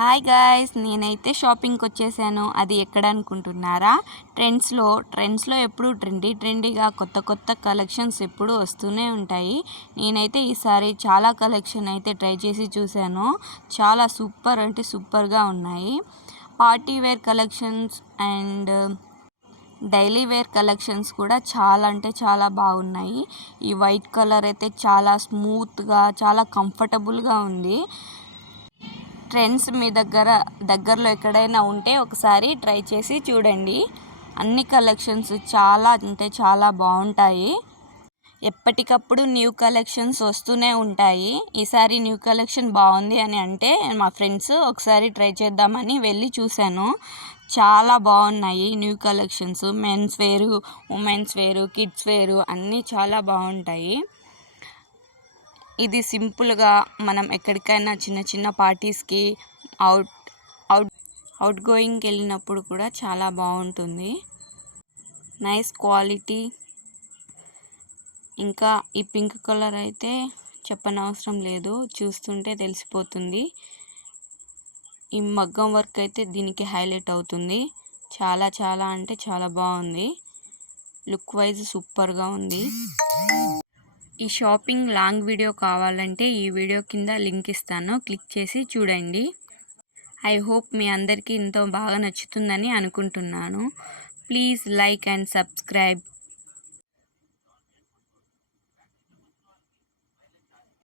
Hi guys, నేనైతే షాపింగ్కి వచ్చేసాను. అది ఎక్కడ అనుకుంటున్నారా? ట్రెండ్స్లో ఎప్పుడు ట్రెండీగా కొత్త కలెక్షన్స్ ఎప్పుడు వస్తూనే ఉంటాయి. నేనైతే ఈసారి చాలా కలెక్షన్ అయితే ట్రై చేసి చూశాను. చాలా సూపర్ అంటే సూపర్గా ఉన్నాయి. Party wear collections and daily wear collections కూడా చాలా అంటే చాలా బాగున్నాయి. ఈ వైట్ కలర్ అయితే చాలా స్మూత్గా, చాలా కంఫర్టబుల్గా ఉంది. ట్రెండ్స్ మీ దగ్గరలో ఎక్కడైనా ఉంటే ఒకసారి ట్రై చేసి చూడండి. అన్ని కలెక్షన్స్ చాలా అంటే చాలా బాగుంటాయి. ఎప్పటికప్పుడు న్యూ కలెక్షన్స్ వస్తూనే ఉంటాయి. ఈసారి న్యూ కలెక్షన్ బాగుంది అని అంటే మా ఫ్రెండ్స్ ఒకసారి ట్రై చేద్దామని వెళ్ళి చూశాను. చాలా బాగున్నాయి న్యూ కలెక్షన్స్. మెన్స్ వేరు, ఉమెన్స్ వేరు, కిడ్స్ వేరు అన్నీ చాలా బాగుంటాయి. ఇది సింపుల్గా మనం ఎక్కడికైనా చిన్న పార్టీస్కి అవుట్ గోయింగ్కి వెళ్ళినప్పుడు కూడా చాలా బాగుంటుంది. Nice quality. ఇంకా ఈ పింక్ కలర్ అయితే చెప్పనవసరం లేదు, చూస్తుంటే తెలిసిపోతుంది. ఈ మగ్గం వర్క్ అయితే దీనికి హైలైట్ అవుతుంది. చాలా అంటే చాలా బాగుంది. లుక్ వైజ్ సూపర్గా ఉంది. ఈ షాపింగ్ లాంగ్ వీడియో కావాలంటే ఈ వీడియో కింద లింక్ ఇస్తాను, క్లిక్ చేసి చూడండి. ఐ హోప్ మీ అందరికీ ఎంతో బాగా నచ్చుతుందని అనుకుంటున్నాను. Please like and subscribe.